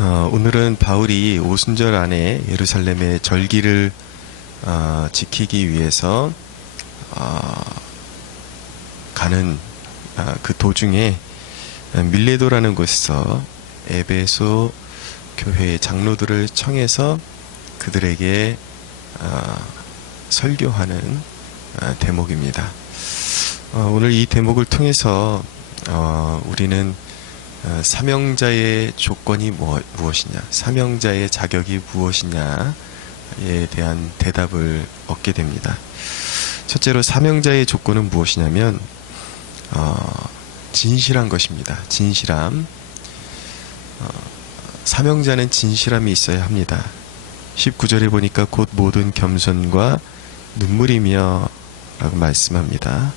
오늘은 바울이 오순절 안에 예루살렘의 절기를 지키기 위해서 가는 그 도중에 밀레도라는 곳에서 에베소 교회의 장로들을 청해서 그들에게 설교하는 대목입니다. 오늘 이 대목을 통해서 우리는 사명자의 조건이 무엇이냐, 사명자의 자격이 무엇이냐에 대한 대답을 얻게 됩니다. 첫째로 사명자의 조건은 무엇이냐면 진실한 것입니다. 진실함. 사명자는 진실함이 있어야 합니다. 19절에 보니까 곧 모든 겸손과 눈물이며 라고 말씀합니다.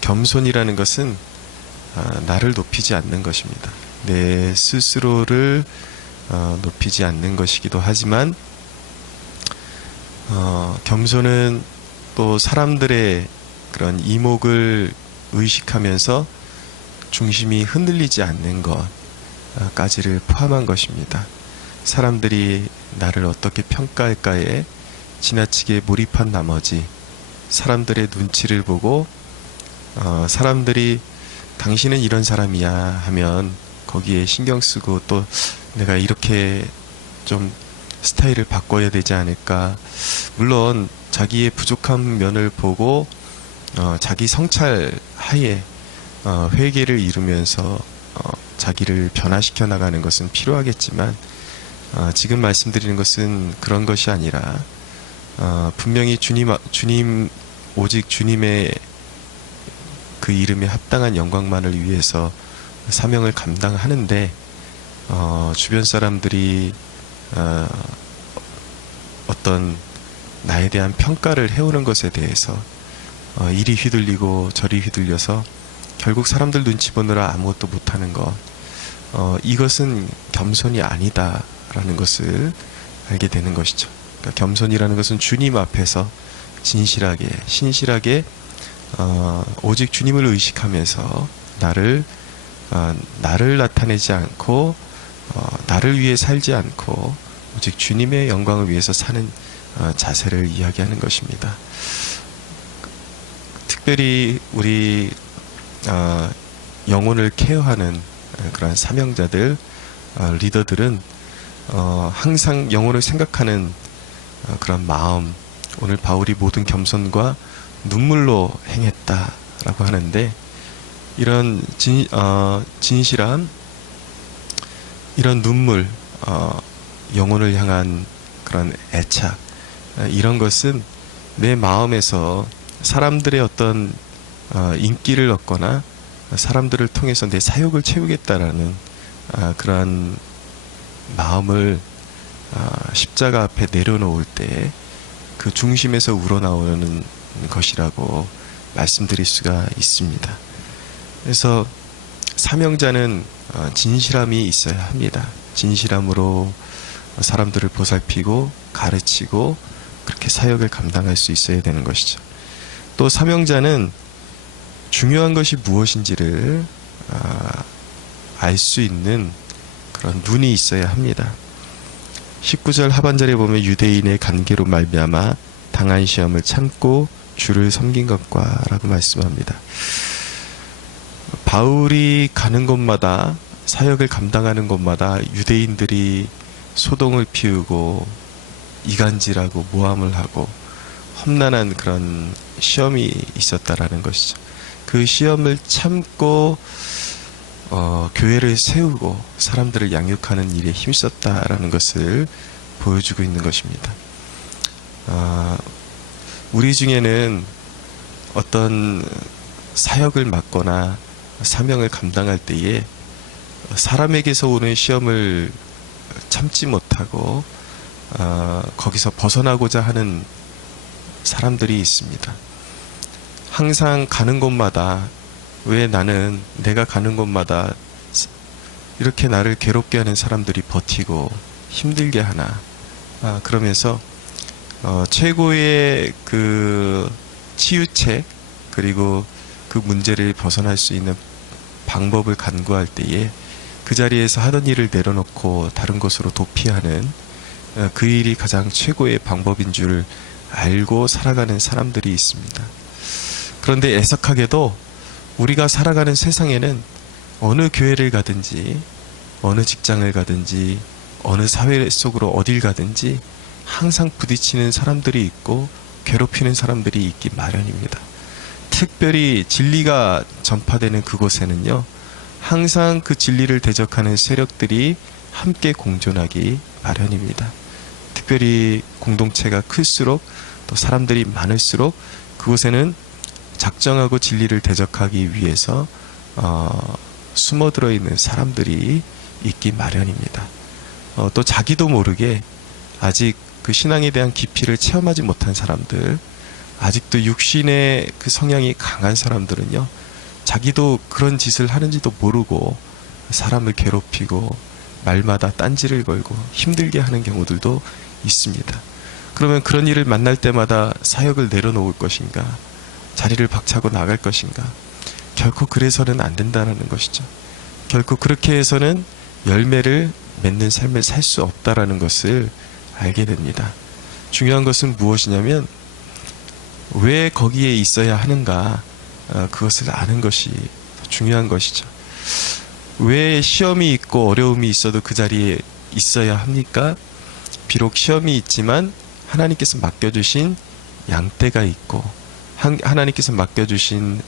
겸손이라는 것은 나를 높이지 않는 것입니다. 내 스스로를 높이지 않는 것이기도 하지만 겸손은 또 사람들의 그런 이목을 의식하면서 중심이 흔들리지 않는 것까지를 포함한 것입니다. 사람들이 나를 어떻게 평가할까에 지나치게 몰입한 나머지 사람들의 눈치를 보고 사람들이 당신은 이런 사람이야 하면 거기에 신경 쓰고 또 내가 이렇게 좀 스타일을 바꿔야 되지 않을까. 물론 자기의 부족한 면을 보고 자기 성찰 하에 회개를 이루면서 자기를 변화시켜 나가는 것은 필요하겠지만 지금 말씀드리는 것은 그런 것이 아니라 분명히 주님 오직 주님의 그 이름에 합당한 영광만을 위해서 사명을 감당하는데 주변 사람들이 어떤 나에 대한 평가를 해오는 것에 대해서 이리 휘둘리고 저리 휘둘려서 결국 사람들 눈치 보느라 아무것도 못하는 것, 이것은 겸손이 아니다라는 것을 알게 되는 것이죠. 그러니까 겸손이라는 것은 주님 앞에서 진실하게 신실하게 오직 주님을 의식하면서 나를 나타내지 않고 나를 위해 살지 않고 오직 주님의 영광을 위해서 사는 자세를 이야기하는 것입니다. 특별히 우리 영혼을 케어하는 그런 사명자들, 리더들은 항상 영혼을 생각하는 그런 마음, 오늘 바울이 모든 겸손과 눈물로 행했다라고 하는데, 이런 진실함, 이런 눈물, 영혼을 향한 그런 애착, 이런 것은 내 마음에서 사람들의 어떤 인기를 얻거나 사람들을 통해서 내 사욕을 채우겠다라는 그러한 마음을 십자가 앞에 내려놓을 때 그 중심에서 우러나오는 것이라고 말씀드릴 수가 있습니다. 그래서 사명자는 진실함이 있어야 합니다. 진실함으로 사람들을 보살피고 가르치고 그렇게 사역을 감당할 수 있어야 되는 것이죠. 또 사명자는 중요한 것이 무엇인지를 알 수 있는 그런 눈이 있어야 합니다. 19절 하반절에 보면 유대인의 관계로 말미암아 당한 시험을 참고 주를 섬긴 것과 라고 말씀합니다. 바울이 가는 곳마다, 사역을 감당하는 곳마다 유대인들이 소동을 피우고 이간질하고 모함을 하고 험난한 그런 시험이 있었다라는 것이죠. 그 시험을 참고 교회를 세우고 사람들을 양육하는 일에 힘썼다라는 것을 보여주고 있는 것입니다. 우리 중에는 어떤 사역을 맡거나 사명을 감당할 때에 사람에게서 오는 시험을 참지 못하고 거기서 벗어나고자 하는 사람들이 있습니다. 항상 가는 곳마다 왜 내가 가는 곳마다 이렇게 나를 괴롭게 하는 사람들이 버티고 힘들게 하나, 그러면서 최고의 그 치유책 그리고 그 문제를 벗어날 수 있는 방법을 간구할 때에 그 자리에서 하던 일을 내려놓고 다른 곳으로 도피하는 그 일이 가장 최고의 방법인 줄 알고 살아가는 사람들이 있습니다. 그런데 애석하게도 우리가 살아가는 세상에는 어느 교회를 가든지 어느 직장을 가든지 어느 사회 속으로 어딜 가든지 항상 부딪히는 사람들이 있고 괴롭히는 사람들이 있기 마련입니다. 특별히 진리가 전파되는 그곳에는요, 항상 그 진리를 대적하는 세력들이 함께 공존하기 마련입니다. 특별히 공동체가 클수록 또 사람들이 많을수록 그곳에는 작정하고 진리를 대적하기 위해서 숨어들어 있는 사람들이 있기 마련입니다. 또 자기도 모르게 아직 그 신앙에 대한 깊이를 체험하지 못한 사람들, 아직도 육신의 그 성향이 강한 사람들은요, 자기도 그런 짓을 하는지도 모르고 사람을 괴롭히고 말마다 딴지를 걸고 힘들게 하는 경우들도 있습니다. 그러면 그런 일을 만날 때마다 사역을 내려놓을 것인가, 자리를 박차고 나갈 것인가? 결코 그래서는 안 된다는 것이죠. 결코 그렇게 해서는 열매를 맺는 삶을 살 수 없다라는 것을 알게 됩니다. 중요한 것은 무엇이냐면 왜 거기에 있어야 하는가, 그것을 아는 것이 중요한 것이죠. 왜 시험이 있고 어려움이 있어도 그 자리에 있어야 합니까? 비록 시험이 있지만 하나님께서 맡겨주신 양떼가 있고 하나님께서 맡겨주신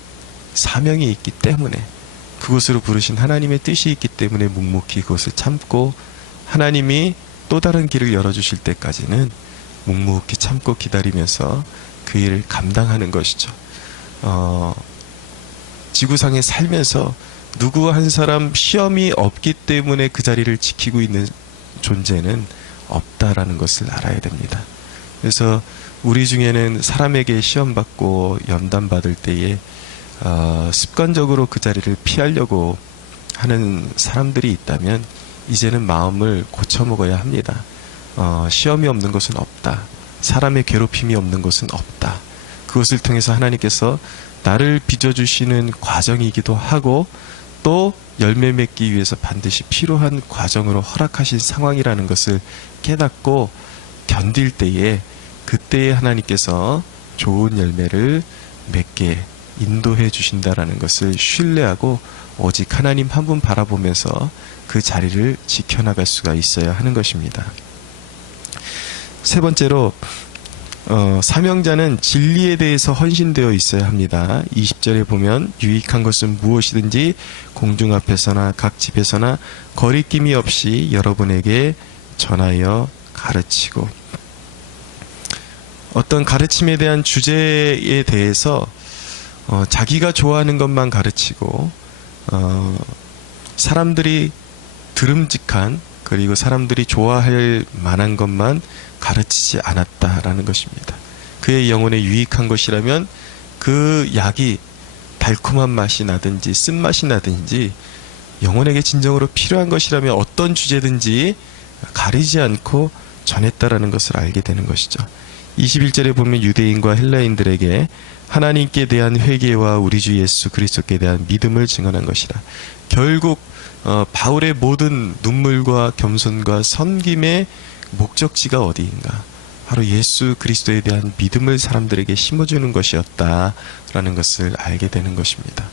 사명이 있기 때문에, 그곳으로 부르신 하나님의 뜻이 있기 때문에 묵묵히 그것을 참고 하나님이 또 다른 길을 열어주실 때까지는 묵묵히 참고 기다리면서 그 일을 감당하는 것이죠. 지구상에 살면서 누구 한 사람 시험이 없기 때문에 그 자리를 지키고 있는 존재는 없다라는 것을 알아야 됩니다. 그래서 우리 중에는 사람에게 시험받고 연단받을 때에 습관적으로 그 자리를 피하려고 하는 사람들이 있다면 이제는 마음을 고쳐먹어야 합니다. 시험이 없는 것은 없다. 사람의 괴롭힘이 없는 것은 없다. 그것을 통해서 하나님께서 나를 빚어주시는 과정이기도 하고 또 열매 맺기 위해서 반드시 필요한 과정으로 허락하신 상황이라는 것을 깨닫고 견딜 때에, 그때에 하나님께서 좋은 열매를 맺게 인도해 주신다라는 것을 신뢰하고 오직 하나님 한 분 바라보면서 그 자리를 지켜나갈 수가 있어야 하는 것입니다. 세 번째로 사명자는 진리에 대해서 헌신되어 있어야 합니다. 20절에 보면 유익한 것은 무엇이든지 공중 앞에서나 각 집에서나 거리낌이 없이 여러분에게 전하여 가르치고, 어떤 가르침에 대한 주제에 대해서 자기가 좋아하는 것만 가르치고 사람들이 들음직한, 그리고 사람들이 좋아할 만한 것만 가르치지 않았다라는 것입니다. 그의 영혼에 유익한 것이라면 그 약이 달콤한 맛이 나든지 쓴맛이 나든지 영혼에게 진정으로 필요한 것이라면 어떤 주제든지 가리지 않고 전했다라는 것을 알게 되는 것이죠. 21절에 보면 유대인과 헬라인들에게 하나님께 대한 회개와 우리 주 예수 그리스도께 대한 믿음을 증언한 것이라. 결국 바울의 모든 눈물과 겸손과 섬김의 목적지가 어디인가? 바로 예수 그리스도에 대한 믿음을 사람들에게 심어주는 것이었다라는 것을 알게 되는 것입니다.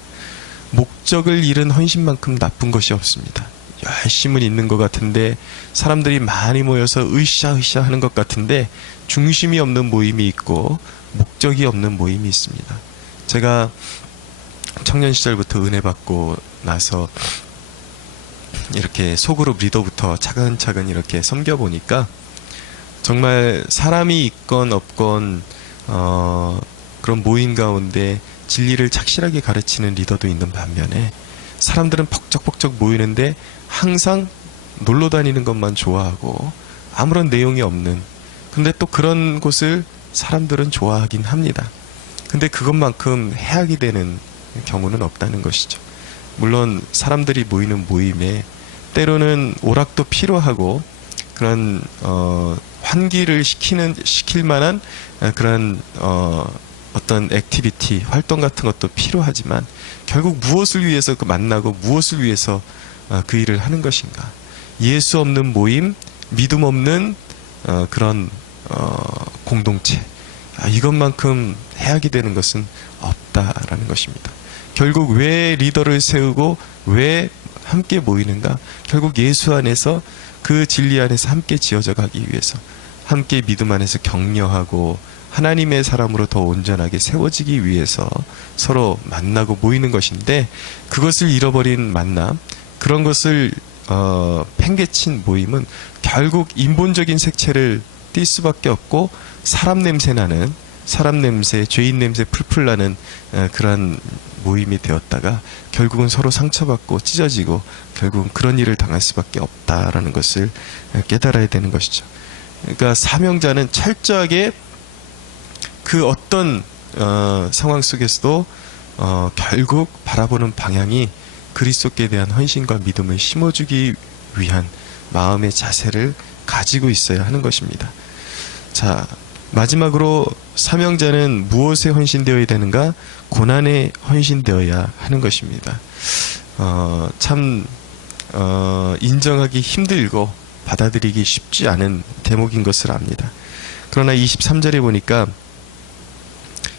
목적을 잃은 헌신만큼 나쁜 것이 없습니다. 열심은 있는 것 같은데, 사람들이 많이 모여서 으쌰으쌰 하는 것 같은데 중심이 없는 모임이 있고 목적이 없는 모임이 있습니다. 제가 청년 시절부터 은혜 받고 나서 이렇게 소그룹 리더부터 차근차근 이렇게 섬겨보니까 정말 사람이 있건 없건 그런 모임 가운데 진리를 착실하게 가르치는 리더도 있는 반면에 사람들은 벅적벅적 모이는데 항상 놀러 다니는 것만 좋아하고 아무런 내용이 없는, 근데 또 그런 곳을 사람들은 좋아하긴 합니다. 근데 그것만큼 해악이 되는 경우는 없다는 것이죠. 물론 사람들이 모이는 모임에 때로는 오락도 필요하고 그런 환기를 시킬 만한 그런 어떤 액티비티, 활동 같은 것도 필요하지만 결국 무엇을 위해서 만나고 무엇을 위해서 그 일을 하는 것인가? 예수 없는 모임, 믿음 없는 그런 공동체, 이것만큼 해악이 되는 것은 없다라는 것입니다. 결국 왜 리더를 세우고 왜 함께 모이는가? 결국 예수 안에서, 그 진리 안에서 함께 지어져 가기 위해서, 함께 믿음 안에서 격려하고 하나님의 사람으로 더 온전하게 세워지기 위해서 서로 만나고 모이는 것인데, 그것을 잃어버린 만남, 그런 것을 팽개친 모임은 결국 인본적인 색채를 띌 수밖에 없고, 사람 냄새 나는, 사람 냄새, 죄인 냄새 풀풀 나는 그러한 모임이 되었다가 결국은 서로 상처받고 찢어지고 결국은 그런 일을 당할 수밖에 없다라는 것을 깨달아야 되는 것이죠. 그러니까 사명자는 철저하게 그 어떤 상황 속에서도 결국 바라보는 방향이 그리스도께 대한 헌신과 믿음을 심어주기 위한 마음의 자세를 가지고 있어야 하는 것입니다. 자, 마지막으로 사명자는 무엇에 헌신되어야 되는가? 고난에 헌신되어야 하는 것입니다. 참 인정하기 힘들고 받아들이기 쉽지 않은 대목인 것을 압니다. 그러나 23절에 보니까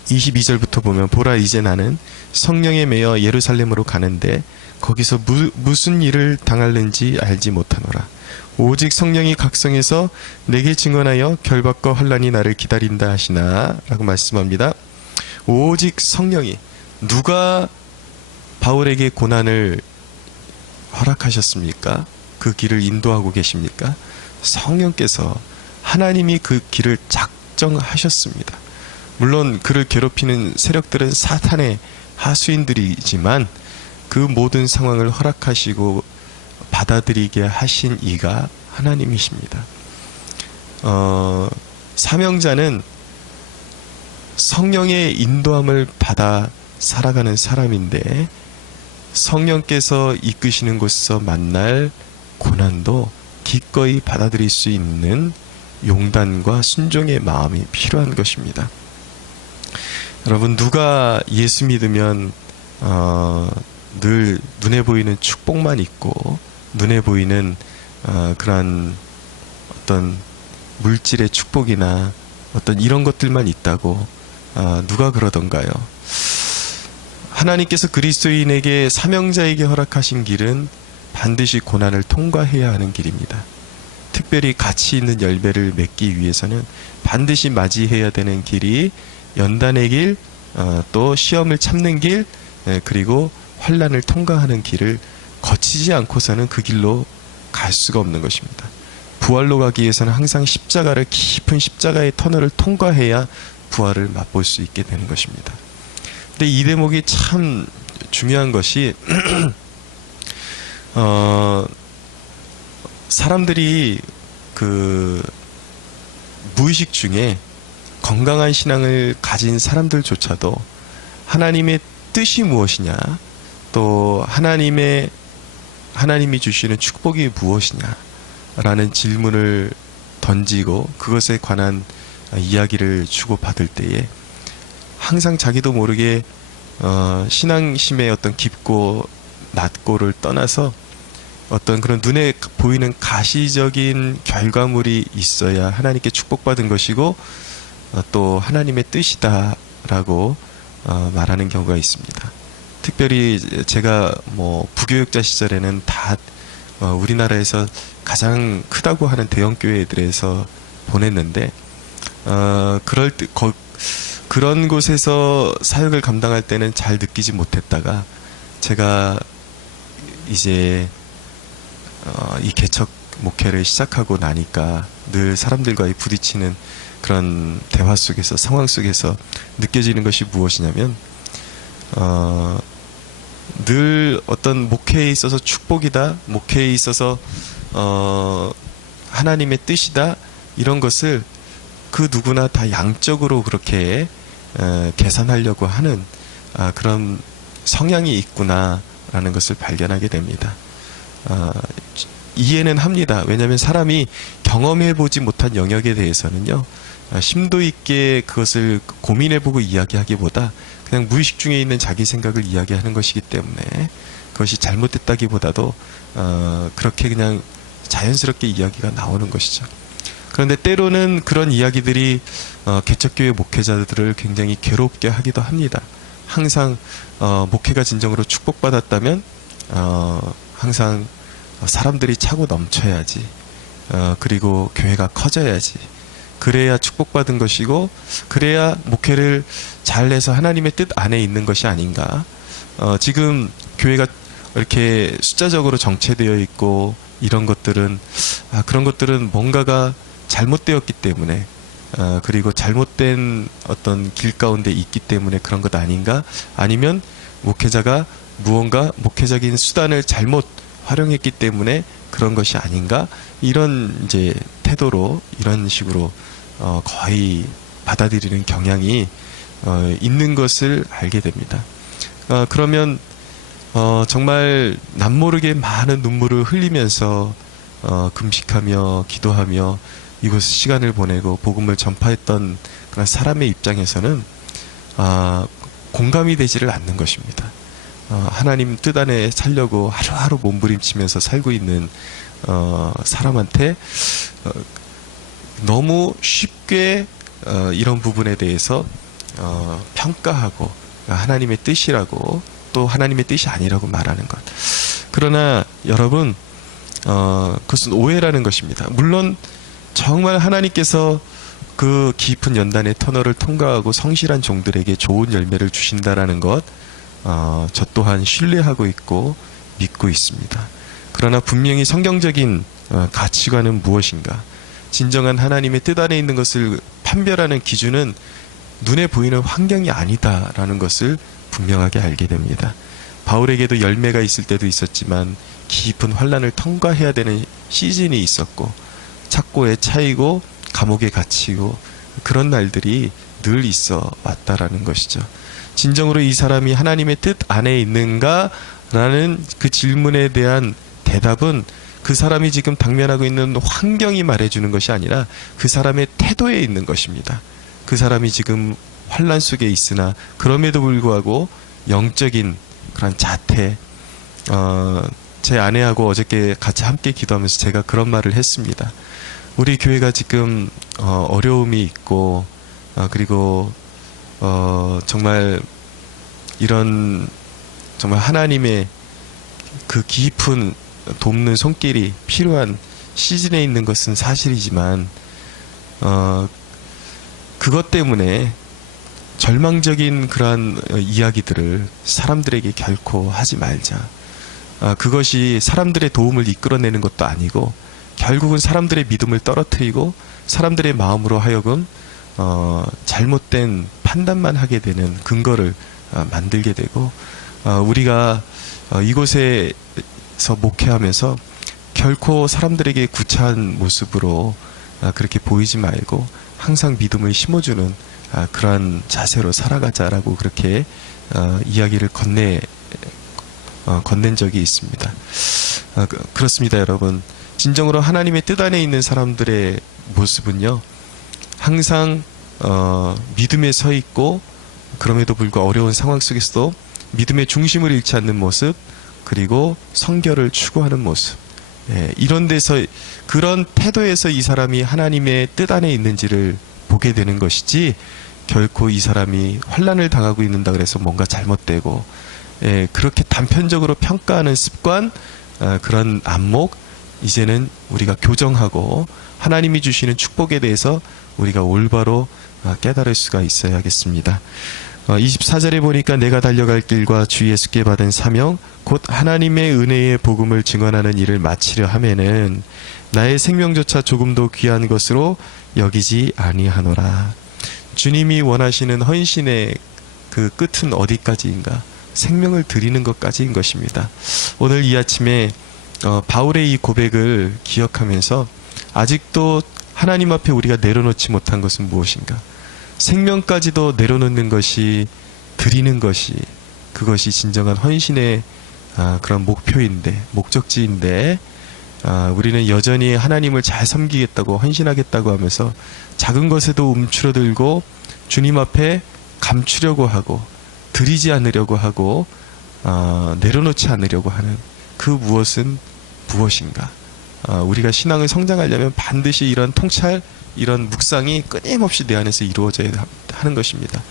22절부터 보면, 보라 이제 나는 성령에 매여 예루살렘으로 가는데 거기서 무슨 일을 당할는지 알지 못하노라. 오직 성령이 각성해서 내게 증언하여 결박과 환난이 나를 기다린다 하시나 라고 말씀합니다. 오직 성령이, 누가 바울에게 고난을 허락하셨습니까? 그 길을 인도하고 계십니까? 성령께서, 하나님이 그 길을 작정하셨습니다. 물론 그를 괴롭히는 세력들은 사탄의 하수인들이지만 그 모든 상황을 허락하시고 받아들이게 하신 이가 하나님이십니다. 사명자는 성령의 인도함을 받아 살아가는 사람인데, 성령께서 이끄시는 곳에서 만날 고난도 기꺼이 받아들일 수 있는 용단과 순종의 마음이 필요한 것입니다. 여러분, 누가 예수 믿으면 늘 눈에 보이는 축복만 있고 눈에 보이는 그러한 어떤 물질의 축복이나 어떤 이런 것들만 있다고 누가 그러던가요? 하나님께서 그리스도인에게, 사명자에게 허락하신 길은 반드시 고난을 통과해야 하는 길입니다. 특별히 가치 있는 열매를 맺기 위해서는 반드시 맞이해야 되는 길이 연단의 길, 또 시험을 참는 길, 그리고 환난을 통과하는 길을 거치지 않고서는 그 길로 갈 수가 없는 것입니다. 부활로 가기 위해서는 항상 십자가를, 깊은 십자가의 터널을 통과해야 부활을 맛볼 수 있게 되는 것입니다. 근데 이 대목이 참 중요한 것이 사람들이 그 무의식 중에 건강한 신앙을 가진 사람들조차도 하나님의 뜻이 무엇이냐, 또 하나님이 주시는 축복이 무엇이냐 라는 질문을 던지고 그것에 관한 이야기를 주고받을 때에 항상 자기도 모르게 신앙심의 어떤 깊고 낮고를 떠나서 어떤 그런 눈에 보이는 가시적인 결과물이 있어야 하나님께 축복받은 것이고 또 하나님의 뜻이다라고 말하는 경우가 있습니다. 특별히 제가 부교육자 시절에는 다 우리나라에서 가장 크다고 하는 대형 교회들에서 보냈는데 그런 곳에서 사역을 감당할 때는 잘 느끼지 못했다가 제가 이제 이 개척 목회를 시작하고 나니까 늘 사람들과의 부딪히는 그런 대화 속에서, 상황 속에서 느껴지는 것이 무엇이냐면 늘 어떤 목회에 있어서 축복이다, 목회에 있어서 하나님의 뜻이다, 이런 것을 그 누구나 다 양적으로 그렇게 계산하려고 하는 그런 성향이 있구나라는 것을 발견하게 됩니다. 이해는 합니다. 왜냐하면 사람이 경험해보지 못한 영역에 대해서는요, 심도 있게 그것을 고민해보고 이야기하기보다 그냥 무의식 중에 있는 자기 생각을 이야기하는 것이기 때문에 그것이 잘못됐다기보다도 그렇게 그냥 자연스럽게 이야기가 나오는 것이죠. 그런데 때로는 그런 이야기들이 개척교회 목회자들을 굉장히 괴롭게 하기도 합니다. 항상 목회가 진정으로 축복받았다면 항상 사람들이 차고 넘쳐야지, 그리고 교회가 커져야지, 그래야 축복받은 것이고 그래야 목회를 잘해서 하나님의 뜻 안에 있는 것이 아닌가. 지금 교회가 이렇게 숫자적으로 정체되어 있고 이런 것들은 그런 것들은 뭔가가 잘못되었기 때문에, 그리고 잘못된 어떤 길 가운데 있기 때문에 그런 것 아닌가? 아니면 목회자가 무언가 목회적인 수단을 잘못 활용했기 때문에 그런 것이 아닌가? 이런 이제 태도로 이런 식으로 거의 받아들이는 경향이 있는 것을 알게 됩니다. 그러면 정말 남모르게 많은 눈물을 흘리면서 금식하며 기도하며 이곳 시간을 보내고 복음을 전파했던 그런 사람의 입장에서는 공감이 되지를 않는 것입니다. 하나님 뜻 안에 살려고 하루하루 몸부림치면서 살고 있는 사람한테 너무 쉽게 이런 부분에 대해서 평가하고 하나님의 뜻이라고, 또 하나님의 뜻이 아니라고 말하는 것. 그러나 여러분, 그것은 오해라는 것입니다. 물론 정말 하나님께서 그 깊은 연단의 터널을 통과하고 성실한 종들에게 좋은 열매를 주신다라는 것, 저 또한 신뢰하고 있고 믿고 있습니다. 그러나 분명히 성경적인 가치관은 무엇인가? 진정한 하나님의 뜻 안에 있는 것을 판별하는 기준은 눈에 보이는 환경이 아니다라는 것을 분명하게 알게 됩니다. 바울에게도 열매가 있을 때도 있었지만 깊은 환란을 통과해야 되는 시즌이 있었고, 착고에 차이고 감옥에 갇히고 그런 날들이 늘 있어 왔다라는 것이죠. 진정으로 이 사람이 하나님의 뜻 안에 있는가? 라는 그 질문에 대한 대답은 그 사람이 지금 당면하고 있는 환경이 말해주는 것이 아니라 그 사람의 태도에 있는 것입니다. 그 사람이 지금 환란 속에 있으나 그럼에도 불구하고 영적인 그런 자태, 제 아내하고 어저께 같이 함께 기도하면서 제가 그런 말을 했습니다. 우리 교회가 지금 어려움이 있고, 그리고 정말 이런 정말 하나님의 그 깊은 돕는 손길이 필요한 시즌에 있는 것은 사실이지만 그것 때문에 절망적인 그러한 이야기들을 사람들에게 결코 하지 말자. 그것이 사람들의 도움을 이끌어내는 것도 아니고 결국은 사람들의 믿음을 떨어뜨리고 사람들의 마음으로 하여금 잘못된 판단만 하게 되는 근거를 만들게 되고, 우리가 이곳에서 목회하면서 결코 사람들에게 구차한 모습으로 그렇게 보이지 말고 항상 믿음을 심어주는 그러한 자세로 살아가자라고 그렇게 이야기를 건넨 적이 있습니다. 그렇습니다, 여러분. 진정으로 하나님의 뜻 안에 있는 사람들의 모습은요, 항상 믿음에 서 있고 그럼에도 불구하고 어려운 상황 속에서도 믿음의 중심을 잃지 않는 모습, 그리고 성결을 추구하는 모습, 이런 데서, 그런 태도에서 이 사람이 하나님의 뜻 안에 있는지를 보게 되는 것이지, 결코 이 사람이 환난을 당하고 있는다 그래서 뭔가 잘못되고 그렇게 단편적으로 평가하는 습관, 그런 안목, 이제는 우리가 교정하고 하나님이 주시는 축복에 대해서 우리가 올바로 깨달을 수가 있어야겠습니다. 24절에 보니까 내가 달려갈 길과 주 예수께 받은 사명 곧 하나님의 은혜의 복음을 증언하는 일을 마치려 하면은 나의 생명조차 조금도 귀한 것으로 여기지 아니하노라. 주님이 원하시는 헌신의 그 끝은 어디까지인가? 생명을 드리는 것까지인 것입니다. 오늘 이 아침에 바울의 이 고백을 기억하면서 아직도 하나님 앞에 우리가 내려놓지 못한 것은 무엇인가? 생명까지도 내려놓는 것이, 드리는 것이, 그것이 진정한 헌신의 그런 목표인데, 목적지인데, 우리는 여전히 하나님을 잘 섬기겠다고, 헌신하겠다고 하면서 작은 것에도 움츠러들고 주님 앞에 감추려고 하고 드리지 않으려고 하고 내려놓지 않으려고 하는 그 무엇은 무엇인가? 우리가 신앙을 성장하려면 반드시 이런 통찰, 이런 묵상이 끊임없이 내 안에서 이루어져야 하는 것입니다.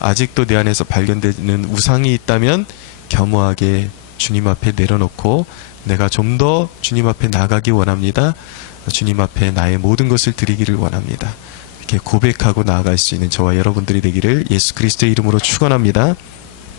아직도 내 안에서 발견되는 우상이 있다면 겸허하게 주님 앞에 내려놓고 내가 좀 더 주님 앞에 나가기 원합니다. 주님 앞에 나의 모든 것을 드리기를 원합니다. 이렇게 고백하고 나아갈 수 있는 저와 여러분들이 되기를 예수 그리스도의 이름으로 축원합니다.